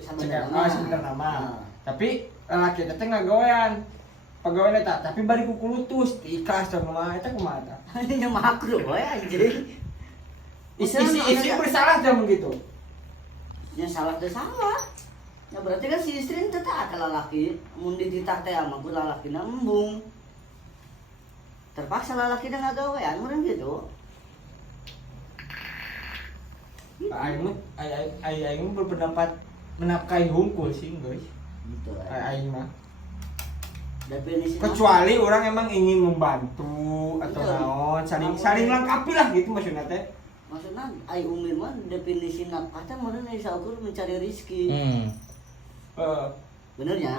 sebenarnya nama. Tapi laki teh ngagawean. Pegawai eta tapi bari ku kulutus ikhlas sama eta kumaha eta. Nya makruh we anjing. Isi bersalah jam begitu. Ya salah teh salah. Ya berarti kan si istri teh teh ka lalaki mun dititah teh ama ku lalakina embung. Terpaksa lalakina ngagawean urang gitu. Aing berpendapat menafkahi hungkul sih guys. Gitu. Aing mah. Definisinya Kecuali orang emang ingin membantu atau iya. naon, saling lengkapi lah gitu maksudnya teh. Maksudnya ai umir mah definisi nafkah teh meureun bisa ukur mencari rezeki. Bener ya?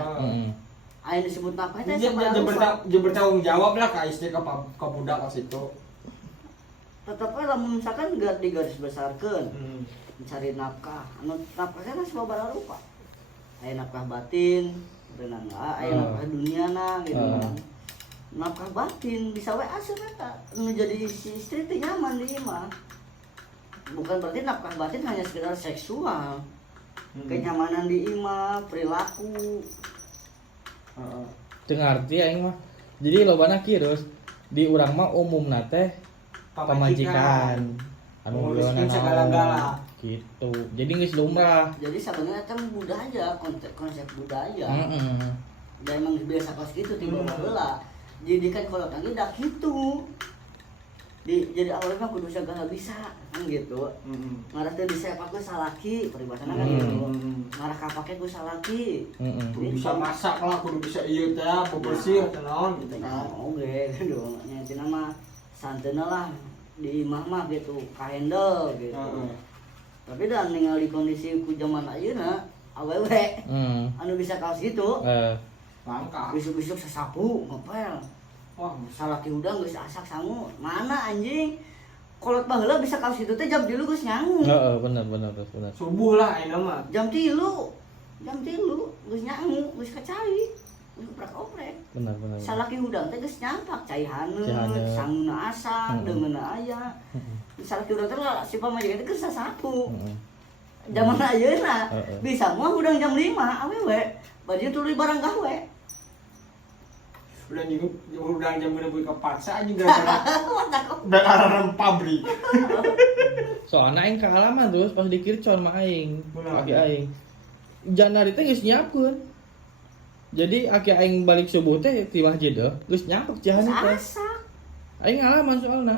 Ai disebut nafkah teh Dia bertanggung jawab lah ka istri ka budak ka situ. Tetep we lamun misalkan di garis besarkeun mencari nafkah. Anu nafkah teh sababaraha rupa. Aya nafkah batin, berenang aya nafkah duniana gitu kan. Nafkah batin bisa we asup eta nu jadi si istri teh nyaman di imah. Bukan berarti nafkah batin hanya sekedar seksual. Kenyamanan di imah, perilaku. Teu ngarti aing mah. Jadi lobana kieu di urang mah umumna teh pamajikan. Anu ngurusin segala-gala. Gitu. Jadi geus lumrah. Jadi sebenarnya itu budaya, konsep budaya. Dan emang biasa kos gitu tiba baheula. Jadi kan kalau lagi dak gitu. Jadi awalnya kudu segala bisa kan gitu. Ngarah teh disepak ku salaki, peribahasana kan gitu. Ngarah kapake ku salaki. Kudu bisa masak lah, kudu bisa ieu teh bebersih atau naon gitu kan. Oke, aduh, nya cenah mah santeuna lah di imah mah gitu, ka-handle gitu. Tapi dan ningali kondisi ku zaman ayeuna awewe anu bisa kaos gitu Langka. besok-besok sasapu ngepel wah salaki udang geus asak sangu mana anjing kolot baheula bisa kaos itu teh jam 3 geus nyangu bener. Subuh lah ayeuna mah. jam 3 geus nyangu geus kacai geus oprek Bener. salaki udang teh geus nyampak cai haneut sanguna asak deungeuna aya salaki udang teh si pamajikan teh geus sasapu zaman ayeuna bisa mah udang jam 5 awewe bari tuluy barang gawe Udah jam bener-bener kepaksa juga gara-gara pabrik. Soalnya aing ke halaman terus pas dikircon mah aing, aki aing. Janari teh geus nyiapkeun. Jadi aki aing balik subuh teh ti masjid geus nyampek jahan teh. Aing ngalaman soalna.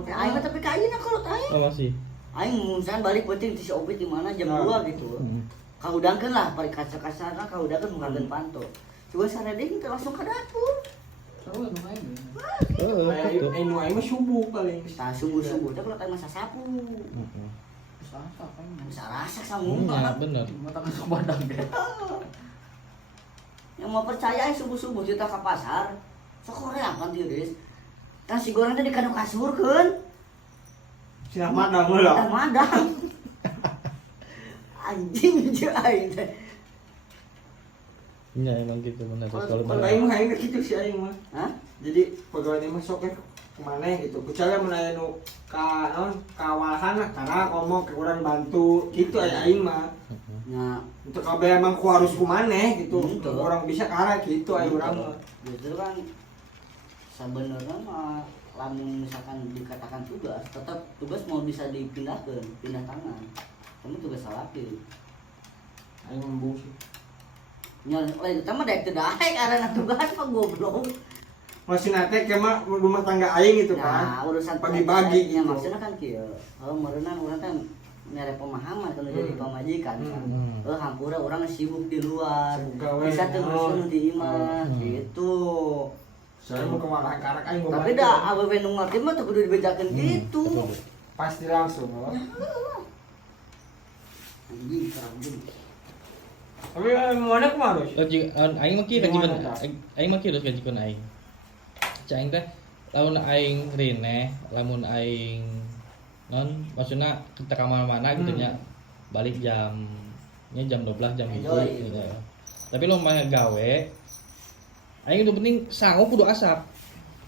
Aing tapi ka ayeuna kalau aing. Oh masih. Aing misalkan balik penting ti si Opit di mana jam 2 gitu. Kaudangkeun lah balik kaca-kacana kaudangkeun mugakeun panto. Coba sareding teh langsung ka dapur. Aing mah subuh paling. Tah subuh-subuh teh kalau teh sasapu. Bisa rasa sangu. Iya bener. Mata masuk badan deh. Yang mau percaya subuh-subuh kita ke pasar, sok horeakan tiris. Kan si goreng teh di kanu kasurkeun. Silah madang heula. Madang. Anjing je aing teh. Iya emang gitu bener. Kalau aing mah aing gitu sih aing mah. Hah? Jadi pegawai ini masuk kemana gitu. Kecuali mun aya nu ka naon kawahan lah karena ngomong ke urang bantu gitu aya aing mah. Nah, untuk kabeh emang ku harus ku maneh gitu. Orang bisa karek gitu aya urang mah. Justru kan sebenarnya mah lamun misalkan dikatakan tugas, tetap tugas mau bisa dipindahkan, pindah tangan. Kamu tugas salaki. Aing embung sih. Nya lain teh mah daek teu daek karena tugas mah goblok. Masih nate kemah rumah tangga aing gitu kan. Nah, urusan pagi-pagi gitu. Maksudnya kan kieu. Meureunna urang teh mere pemahaman kalau jadi pamajikan kan. Hampura urang sibuk di luar. Bisa teu ngurus di imah gitu. Saya mau kemana karek aing mau. Tapi dah awewe nu ngerti mah teu kudu dibejakeun gitu. Pasti langsung. Anjing terang. Tapi mana kemarin? Aing mah kieu kajikeun aing mah kieu kajikeun aing. Caing teh lamun aing rene, lamun aing non maksudna kita ka mana-mana gitu nya balik jam 12 jam 1 gitu. Tapi lo mah gawe aing itu penting sanggup kudu asap.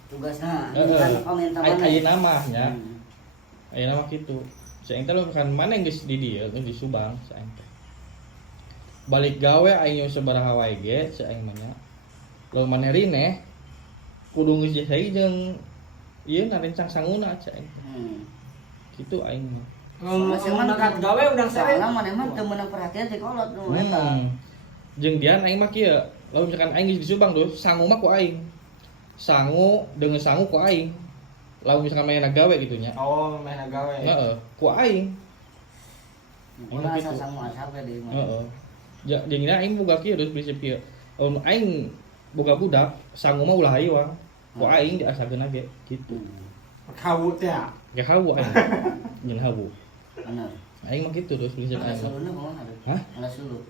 Tugasna kan komentar mana? Ayeuna mah nya. Ayeuna mah kitu. Caing teh lo kan mana geus di dieu, geus di Subang caing teh. balik gawe aing nyoba sabaraha wae ge si aing mah nya. Lamun maneh rine kudu geus jahai jeung ieu ngarencang sanguna cai. Kitu aing mah. Ngomong nekat gawe udang sewe. Soalna maneh mah teu meunang perhatian ti kolot nu eta. Jeung dian aing mah kieu, lamun misalkan aing geus disubang tuh, sangu mah ku aing. Sangu dengan sangu ku aing. Lamun misalkan main gawe gitu nya. Oh, main gawe. Heeh, ku aing. Ulah asa sangu asap di imah. Heeh. Jeung aing boga kieu terus prinsip kieu. Aing boga budak, sangu mah ulah hayu wang. Ku aing diasakeun ge kitu. Hawu teh. Ya hawu aing. Nyen hawu. Bener. Aing mah kitu terus prinsip aing. Suluna kumaha? Hah? Alas sulu.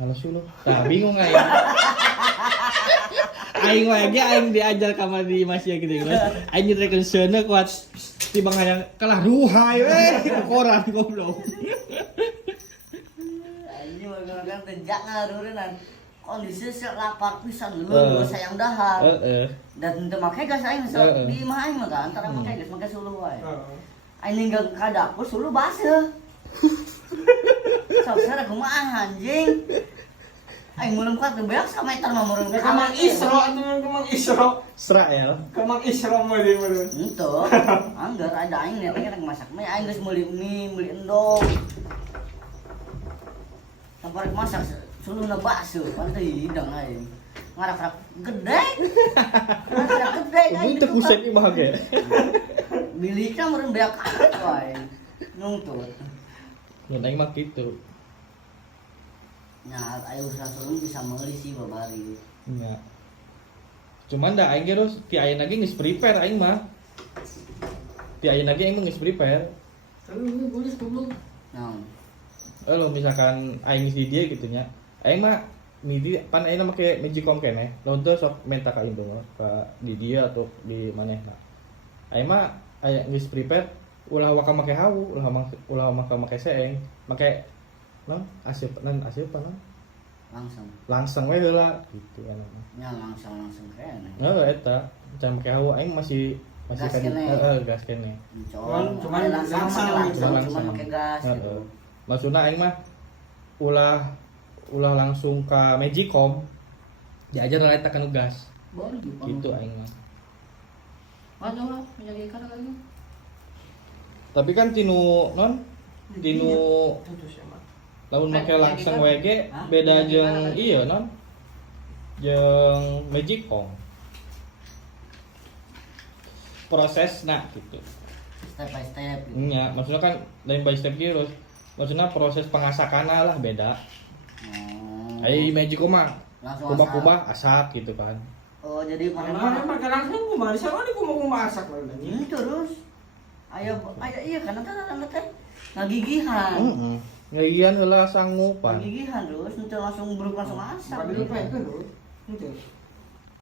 Halos dulu. Tah bingung aing. Aing wae ge aing diajar ka di masih gitu guys. Aing nyereken seuneu kuat tibang hayang kalah ruhay we koran goblok. Anjing makan tejak ngarurenan. Kondisi sok lapar pisan leuh sayang dahar. Heeh. Dan teu make gas aing sok di imah aing mah antara make gas make suluh wae. Aing ninggal ka dapur suluh baseuh. Sok sare kumaha anjing. Aing mulung kuat teu beak sameter mah meureun ka Kamang Isro atuh Kamang Isro. Israel. Kamang Isro mah di meureun. Henteu. Anggar ada aing nya teh rek masak mah aing geus meuli mie, meuli endog. Sampai masak suluhna bakso, pantai hidang aing. Ngarak-ngarak gede. Ngarak gede aing. Itu kuset ieu bahage. Bilikna meureun beak wae. Nungtut. Mun aing mah kitu. Nah, ayo usaha sulung bisa meuli sih babari. Nya. Cuman da aing ge terus ti ayeuna ge geus prepare aing mah. Ti ayeuna ge aing mah geus prepare. Lu boleh goblok. Naon? Lo misalkan aing di dia gitu nya. Aing mah midi pan aing make Magicom keneh. Lamun teu sok menta ka indung ka di dia atau di manehna. Aing mah aya geus prepare ulah waka make hawu, ulah make seeng, make non aseup non langsung we heula gitu kan. Ya langsung kene. Heeh eta, can make hawu aing masih Gas kan kene. gas kene. Cuman langsung make gas gitu. Heeh. Maksudna aing mah ulah langsung ka Magicom diajar eta kan gas. Baru Gitu aing mah. Waduh, menjadi kana lagi. Tapi kan tinu non tinu lamun make langsung we ge beda jeung ieu non jeung Magicom. Prosesna gitu. Step by step. Nya, maksudnya kan lain by step gitu. Maksudnya proses pengasakanna lah beda. Oh. Ai Magicom mah Langsung kubah-kubah asap gitu kan. Oh, jadi Mana pakai langsung kumaha sama di kumaha masak lah ini terus. Ayo iya kan teh ngagigihan. Heeh. Ngaian heula sanggupan. Ngagigihan terus, langsung berubah langsung masak. Bukan dilupain kan, Bro. Itu.